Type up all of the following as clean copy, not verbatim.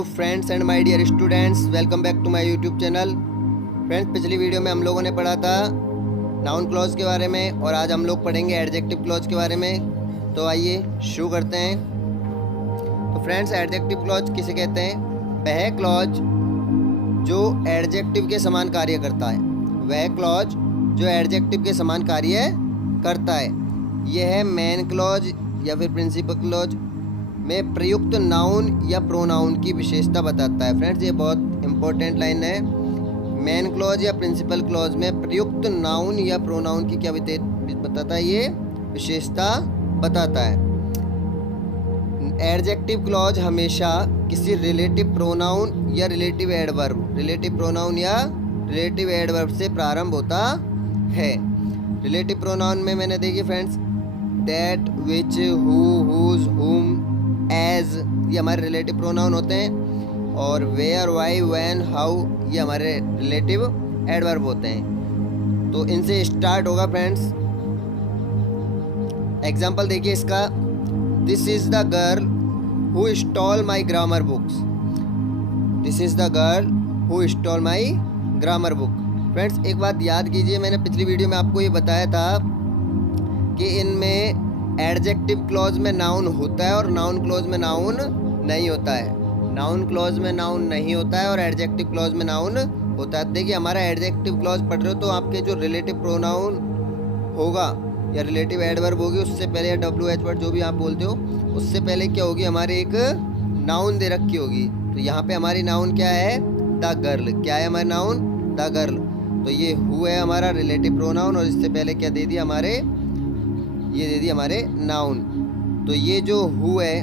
Hello friends and my dear students, welcome back to my YouTube channel. Friends, पिछली video में हम लोगों ने पढ़ा था नाउन क्लॉज के बारे में और आज हम लोग पढ़ेंगे एडजेक्टिव क्लॉज के बारे में। तो आइए शुरू करते हैं। तो फ्रेंड्स, एडजेक्टिव क्लॉज किसे कहते हैं? वह क्लॉज जो एडजेक्टिव के समान कार्य करता है। वह क्लॉज जो एडजेक्टिव के समान कार्य करता है। यह है मेन क्लॉज या फिर प्रिंसिपल क्लॉज में प्रयुक्त नाउन या प्रोनाउन की विशेषता बताता है। फ्रेंड्स, ये बहुत इंपॉर्टेंट लाइन है। मेन क्लॉज या प्रिंसिपल क्लॉज में प्रयुक्त नाउन या प्रोनाउन की क्या बताता है? ये विशेषता बताता है। एडजेक्टिव क्लॉज हमेशा किसी रिलेटिव प्रोनाउन या रिलेटिव एडवर्ब से प्रारंभ होता है। रिलेटिव प्रोनाउन में मैंने देखी friends, that, which, who, whose, whom, as, ये हमारे रिलेटिव प्रोनाउन होते हैं। और वेयर, वाई, व्हेन, हाउ, ये हमारे रिलेटिव एडवर्ब होते हैं। तो इनसे स्टार्ट होगा फ्रेंड्स। एग्जाम्पल देखिए इसका, this is the girl who stall my grammar books. This is the girl who stall my grammar book. Friends, एक बात याद कीजिए, मैंने पिछली वीडियो में आपको ये बताया था कि इनमें एडजेक्टिव क्लॉज में नाउन होता है और नाउन क्लॉज में नाउन नहीं होता है। नाउन क्लॉज में नाउन नहीं होता है और एडजेक्टिव क्लॉज में नाउन होता है। देखिए, हमारा एडजेक्टिव क्लॉज पढ़ रहे हो तो आपके जो रिलेटिव प्रोनाउन होगा या रिलेटिव एडवर्ब होगी, उससे पहले या WH वर्ड जो भी आप बोलते हो, उससे पहले क्या होगी? हमारी एक नाउन दे रखी होगी। तो यहाँ पे हमारी नाउन क्या है? The girl. क्या है हमारी नाउन? The girl. तो ये हु है हमारा रिलेटिव प्रोनाउन और इससे पहले क्या दे दिया? ये दे दी हमारे नाउन। तो ये जो हु है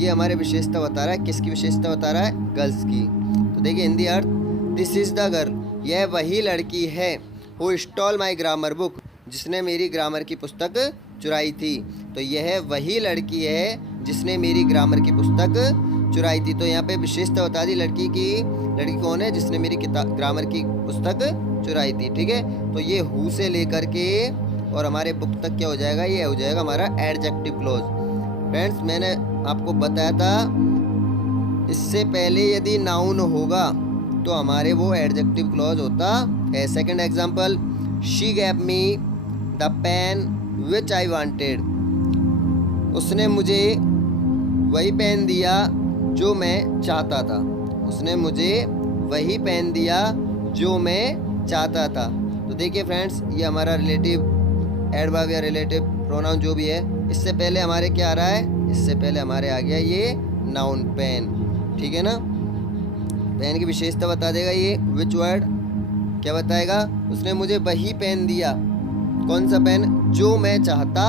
ये हमारे विशेषता बता रहा है। किसकी विशेषता बता रहा है? गर्ल्स की। तो देखिए, इन दी अर्थ, दिस इज द गर्ल, यह वही लड़की है, who stall my grammar book, जिसने मेरी ग्रामर की पुस्तक चुराई थी। तो यह वही लड़की है जिसने मेरी ग्रामर की पुस्तक चुराई थी। तो यहाँ पे विशेषता बता दी लड़की की। लड़की कौन है? जिसने मेरी ग्रामर की पुस्तक चुराई थी। ठीक है, तो ये हु से लेकर के और हमारे बुक तक क्या हो जाएगा? ये हो जाएगा हमारा एडजेक्टिव क्लॉज। फ्रेंड्स, मैंने आपको बताया था इससे पहले यदि नाउन होगा तो हमारे वो एडजेक्टिव क्लॉज होता है। Second example, she gave me the pen which I wanted. उसने मुझे वही पेन दिया जो मैं चाहता था। उसने मुझे वही पेन दिया जो मैं चाहता था। तो देखिए फ्रेंड्स, ये हमारा रिलेटिव एडवर्ब या रिलेटिव प्रोनाउन जो भी है, इससे पहले हमारे क्या आ रहा है? इससे पहले हमारे आ गया ये नाउन पेन। ठीक है ना? पेन की विशेषता बता देगा ये विच वर्ड। क्या बताएगा? उसने मुझे वही पेन दिया। कौन सा पेन? जो मैं चाहता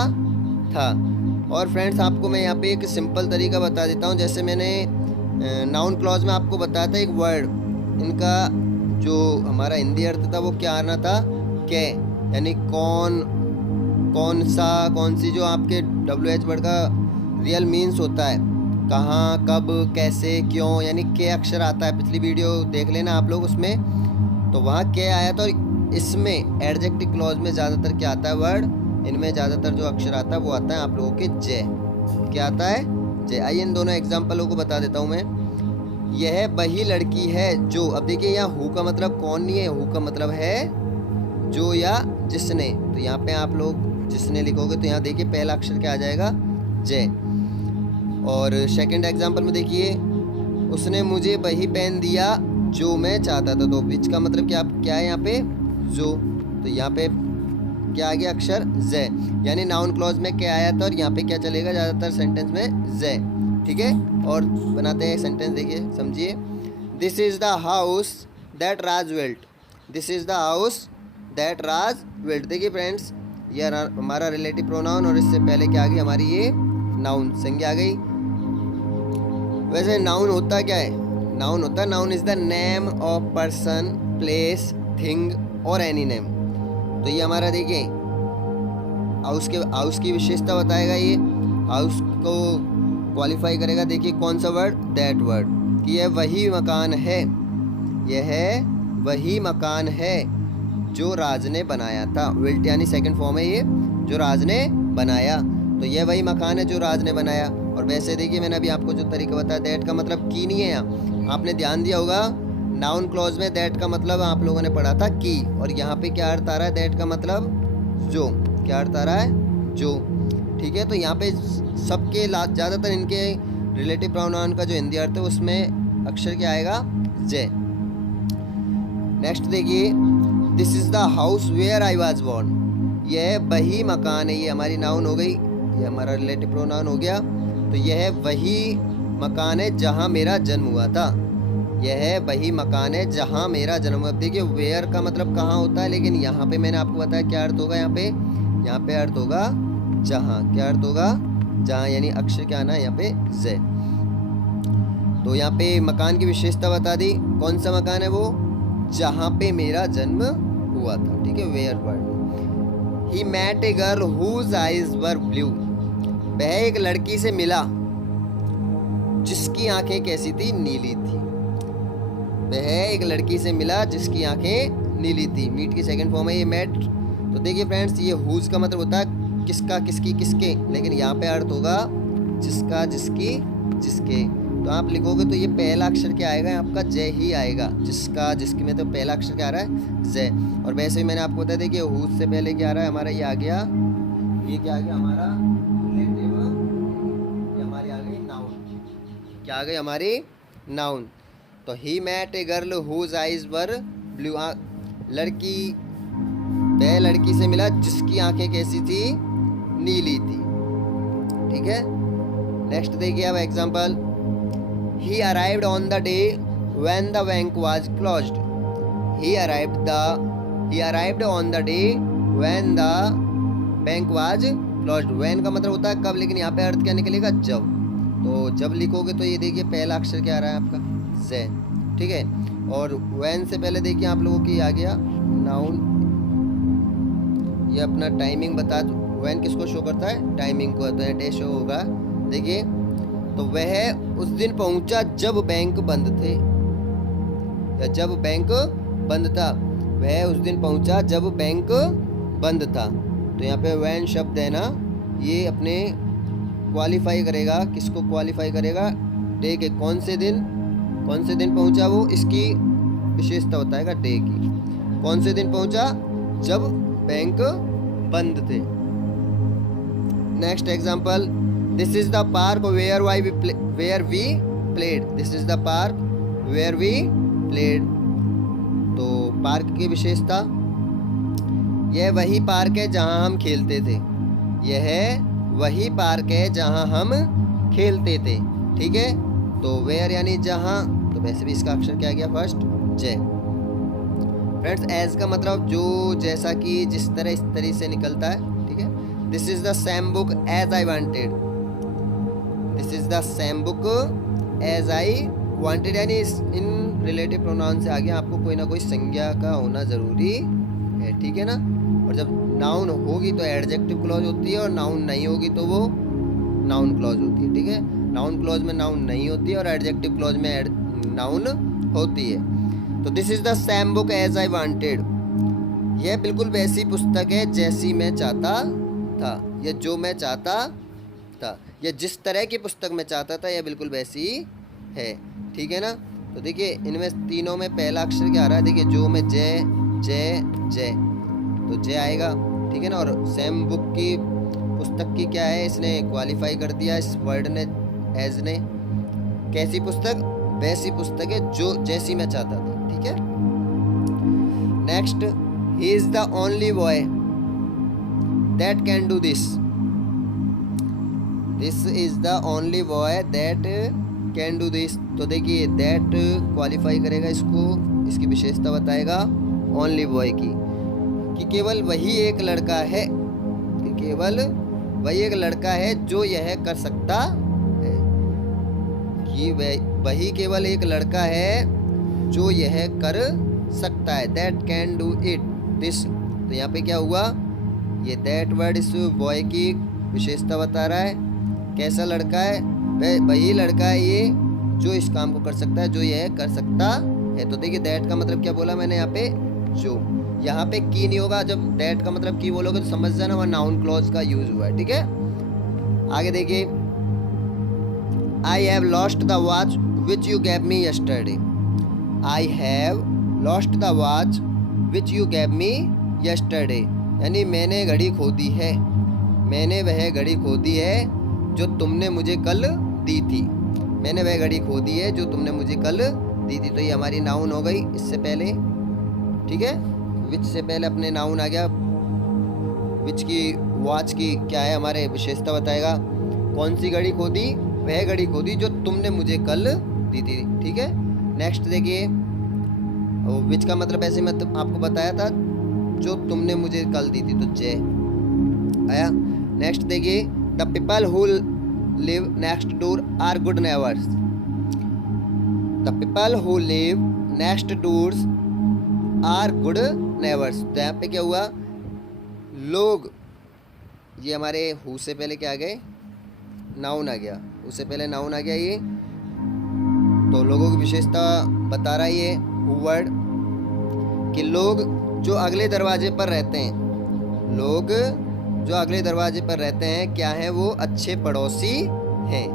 था। और फ्रेंड्स, आपको मैं यहाँ पे एक सिंपल तरीका बता देता हूँ। जैसे मैंने नाउन क्लॉज में आपको बताया था एक वर्ड, इनका जो हमारा हिंदी अर्थ था वो क्या आना था? के, यानी कौन, कौन सा, कौन सी, जो आपके WH वर्ड का रियल मीन्स होता है, कहाँ, कब, कैसे, क्यों, यानी के अक्षर आता है। पिछली वीडियो देख लेना आप लोग, उसमें तो वहाँ के आया था। और इसमें एडजेक्टिव क्लॉज में ज़्यादातर क्या आता है वर्ड? इनमें ज़्यादातर जो अक्षर आता है वो आता है आप लोगों के जे। क्या आता है? जे। आइए इन दोनों एग्जाम्पलों को बता देता हूँ मैं। यह वही लड़की है जो, अब देखिए यहाँ हु का मतलब कौन नहीं है, हु का मतलब है जो या जिसने। तो यहाँ पे आप लोग जिसने लिखोगे तो यहाँ देखिए पहला अक्षर क्या आ जाएगा? जे। और सेकंड एग्जांपल में देखिए, उसने मुझे वही पेन दिया जो मैं चाहता था। तो विच का मतलब क्या है यहाँ पे? जो। तो यहाँ पे क्या आ गया? अक्षर जे। यानी नाउन क्लॉज में क्या आया था और यहाँ पे क्या चलेगा ज़्यादातर सेंटेंस में? जे। ठीक है, और बनाते हैं सेंटेंस। देखिए, समझिए, this is the house that Raj built. This is the house that Raj built. देखिए फ्रेंड्स, ये हमारा रिलेटिव प्रोनाउन और इससे पहले क्या आ गई? हमारी ये नाउन संज्ञा आ गई। वैसे नाउन होता क्या है? नाउन होता है, noun is the name of person, place, thing और एनी नेम। तो ये हमारा देखिए हाउस की विशेषता बताएगा। ये हाउस को क्वालिफाई करेगा। देखिए कौन सा वर्ड? That word. कि यह वही मकान है, यह वही मकान है जो राज ने बनाया था। विल्ट यानी सेकंड फॉर्म है ये, जो राज ने बनाया। तो यह वही मकान है जो राज ने बनाया। और और वैसे देखिए मैंने अभी आपको जो तरीका बताया, दैट का मतलब की नहीं है यहाँ, आपने ध्यान दिया होगा नाउन क्लॉज में दैट का मतलब आप लोगों ने पढ़ा था की, और यहाँ पे क्या अर्थ आ रहा है दैट का मतलब जो, क्या अर्थ आ रहा है जो, ठीक है। तो यहाँ पे सबके ज़्यादातर इनके रिलेटिव प्रोनाउन का जो हिंदी अर्थ है उसमें अक्षर क्या आएगा, जे। नेक्स्ट देखिए, this is the house where I was born, यह वही मकान है, ये हमारी नाउन हो गई, ये हमारा रिलेटिव प्रोनाउन हो गया। तो यह वही मकान है जहाँ मेरा जन्म हुआ था, यह वही मकान है जहाँ मेरा जन्म हुआ। देखिए वेयर का मतलब कहाँ होता है, लेकिन यहाँ पे मैंने आपको बताया क्या अर्थ होगा, यहाँ पे अर्थ होगा जहाँ, क्या अर्थ होगा जहाँ, यानी अक्षर क्या आना है यहाँ पे जे। तो यहाँ पे मकान की विशेषता बता दी, कौन सा मकान है वो, जहाँ पे मेरा जन्म हुआ था, ठीक है, where word. He met a girl whose eyes were blue, वह एक लड़की से मिला जिसकी आंखें कैसी थी, नीली थी। वह एक लड़की से मिला जिसकी आंखें नीली थी, मीट की सेकंड फॉर्म है ये मेट। तो देखिए फ्रेंड्स, ये हुज का मतलब होता है किसका, किसकी, किसके, लेकिन यहाँ पे अर्थ होगा जिसका, जिसकी, जिसके। तो आप लिखोगे तो ये पहला अक्षर क्या आएगा, आपका जय ही आएगा, जिसका, जिसकी में तो पहला अक्षर क्या आ रहा है, जय। और वैसे ही मैंने आपको बताया देखिए हुज से पहले क्या आ रहा है हमारा, ये आ गया, ये क्या आ गया हमारा रिलेटिव, ये हमारी आ गई नाउन, क्या आ गई हमारी नाउन। तो he met a girl whose eyes were blue, लड़की, वह लड़की से मिला जिसकी आंखें कैसी थी, नीली थी, ठीक है। नेक्स्ट देखिए अब example, he arrived on the day when the bank was closed, he arrived on the day when the bank was closed। when का मतलब होता है कब, लेकिन यहाँ पे अर्थ क्या निकलेगा, जब। तो जब लिखोगे तो ये देखिए पहला अक्षर क्या आ रहा है आपका, जे, ठीक है। और when से पहले देखिए आप लोगों की आ गया नाउन, ये अपना टाइमिंग बता दो, when किसको शो करता है, टाइमिंग को, तो डे शो होगा। देखिए तो वह उस दिन पहुंचा जब बैंक बंद थे, या जब बैंक बंद था, वह उस दिन पहुंचा जब बैंक बंद था। तो यहाँ पे when शब्द है ना, ये अपने क्वालिफाई करेगा, किसको क्वालिफाई करेगा, डे के, कौन से दिन पहुंचा वो, इसकी विशेषता बताएगा डे की, कौन से दिन पहुंचा, जब बैंक बंद थे। Next example, this is the park where we played, this is the park where we played. तो पार्क की विशेषता, यह वही पार्क है जहां हम खेलते थे, यह वही पार्क है जहां हम खेलते थे, ठीक है। तो वेयर यानी जहां, तो वैसे भी इसका अक्षर क्या गया फर्स्ट, जे। फ्रेंड्स एज का मतलब जो, जैसा कि, जिस तरह, इस तरह से निकलता है, ठीक है। This is the same book as I wanted, this is the same book as I wanted, यानी इन रिलेटिव प्रोनाउन से आगे आपको कोई ना कोई संज्ञा का होना जरूरी है, ठीक है ना। और जब नाउन होगी तो एडजेक्टिव क्लॉज होती है, और नाउन नहीं होगी तो वो नाउन क्लॉज होती है, ठीक है। नाउन क्लॉज में नाउन नहीं होती है और एडजेक्टिव क्लॉज में नाउन होती है। तो this is the same book as I wanted, यह बिल्कुल वैसी पुस्तक है जैसी मैं चाहता था, यह जो मैं चाहता था, यह जिस तरह की पुस्तक मैं चाहता था, यह बिल्कुल वैसी है, ठीक है ना। तो देखिए इनमें तीनों में पहला अक्षर क्या आ रहा है, देखिए जो में जय, जय, जय, तो जय आएगा, ठीक है ना। और सेम बुक की, पुस्तक की क्या है, इसने क्वालिफाई कर दिया इस वर्ड ने, एज ने, कैसी पुस्तक, वैसी पुस्तक है जो, जैसी मैं चाहता था, ठीक है। Next, he is the only boy that can do this, this is the only boy that can do this. तो देखिए दैट क्वालिफाई करेगा इसको, इसकी विशेषता बताएगा ओनली बॉय की, कि केवल वही एक लड़का है, कि केवल वही एक लड़का है जो यह कर सकता है, कि वही केवल एक लड़का है जो यह कर सकता है, that can do it this. तो यहाँ पे क्या हुआ, ये दैट वर्ड इस बॉय की विशेषता बता रहा है, कैसा लड़का है, वही लड़का है ये जो इस काम को कर सकता है, जो यह कर सकता है। तो देखिए दैट का मतलब क्या बोला मैंने यहाँ पे, जो, यहाँ पे की नहीं होगा, जब दैट का मतलब की बोलोगे तो समझ जाना वह नाउन क्लॉज का यूज हुआ है, ठीक है। आगे देखिए, I have lost the watch which you gave me yesterday. I have lost the watch which you gave me yesterday. यानी मैंने घड़ी खो दी है, मैंने वह घड़ी खो दी है जो तुमने मुझे कल दी थी। मैंने वह घड़ी खो दी है जो तुमने मुझे कल दी थी। तो ये हमारी नाउन हो गई इससे पहले, ठीक है। विच से पहले अपने नाउन आ गया। विच की वॉच की क्या है हमारे विशेषता बताएगा। कौन सी घड़ी खो दी? वह घड़ी खो दी जो तुमने मुझे कल दी थी, ठीक है। नेक्स्ट देखिए, विच का मतलब ऐसे मतलब आपको बताया था जो तुमने मुझे कल दी थी, तो जे आया। नेक्स्ट देखिए, the people who live next door are good neighbours. The people who live next doors are good neighbours. तो यहाँ पे क्या हुआ, लोग, ये हमारे हु से पहले क्या आ गए, नाउन आ गया। उससे पहले नाउन आ गया ये, तो लोगों की विशेषता बता रहा है ये हु वर्ड कि लोग जो अगले दरवाजे पर रहते हैं, लोग जो अगले दरवाजे पर रहते हैं क्या है, वो अच्छे पड़ोसी हैं।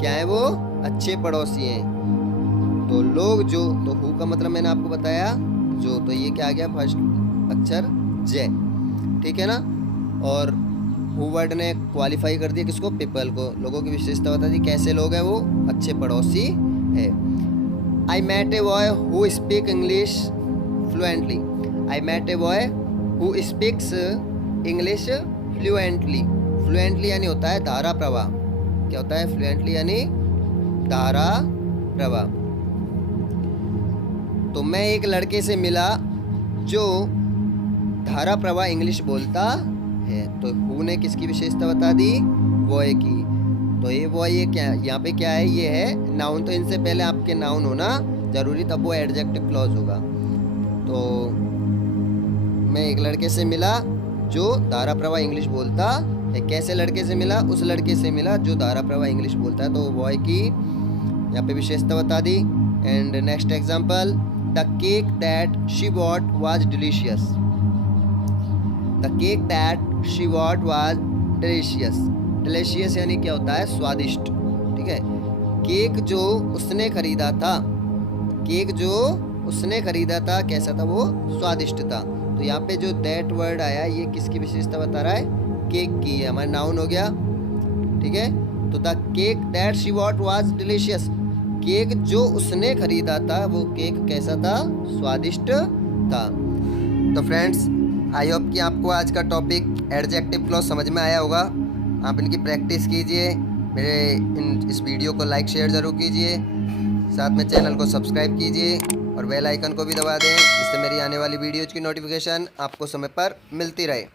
क्या है वो? अच्छे पड़ोसी हैं। तो लोग जो, तो हु का मतलब मैंने आपको बताया जो, तो ये क्या आ गया फर्स्ट अक्षर जे, ठीक है ना। और हु वर्ड ने क्वालिफाई कर दिया किसको? पीपल को। लोगों की विशेषता बता दी कैसे लोग हैं वो, अच्छे पड़ोसी है। I met a boy who speak English fluently. I met a boy who speaks English fluently. Fluently यानी होता है धारा प्रवाह। क्या होता है फ्लुएंटली? यानी धारा प्रवाह। तो मैं एक लड़के से मिला जो धारा प्रवाह इंग्लिश बोलता है। तो हु ने किसकी विशेषता बता दी? बॉय की। तो ये बॉय, ये क्या यहाँ पे क्या है? ये है नाउन। तो इनसे पहले आपके नाउन होना जरूरी, तब वो एडजेक्टिव क्लॉज होगा। तो मैं एक लड़के से मिला जो धारा प्रवाह इंग्लिश बोलता है। कैसे लड़के से मिला? उस लड़के से मिला जो धारा प्रवाह इंग्लिश बोलता है। तो बॉय की यहाँ पे विशेषता बता दी। And next example, the cake that she bought was delicious. The cake that she bought was delicious. Delicious यानी क्या होता है? स्वादिष्ट, ठीक है। केक जो उसने खरीदा था, केक जो उसने खरीदा था कैसा था? वो स्वादिष्ट था। तो यहाँ पे जो दैट वर्ड आया ये किसकी विशेषता बता रहा है? केक की। हमारा नाउन हो गया, ठीक है। तो the cake that she bought was delicious. Cake जो उसने खरीदा था वो केक कैसा था? स्वादिष्ट था। तो फ्रेंड्स, आई होप कि आपको आज का टॉपिक एडजेक्टिव क्लॉज समझ में आया होगा। आप इनकी प्रैक्टिस कीजिए। मेरे इस वीडियो को लाइक शेयर ज़रूर कीजिए, साथ में चैनल को सब्सक्राइब कीजिए और बेल आइकन को भी दबा दें, जिससे मेरी आने वाली वीडियोज़ की नोटिफिकेशन आपको समय पर मिलती रहे।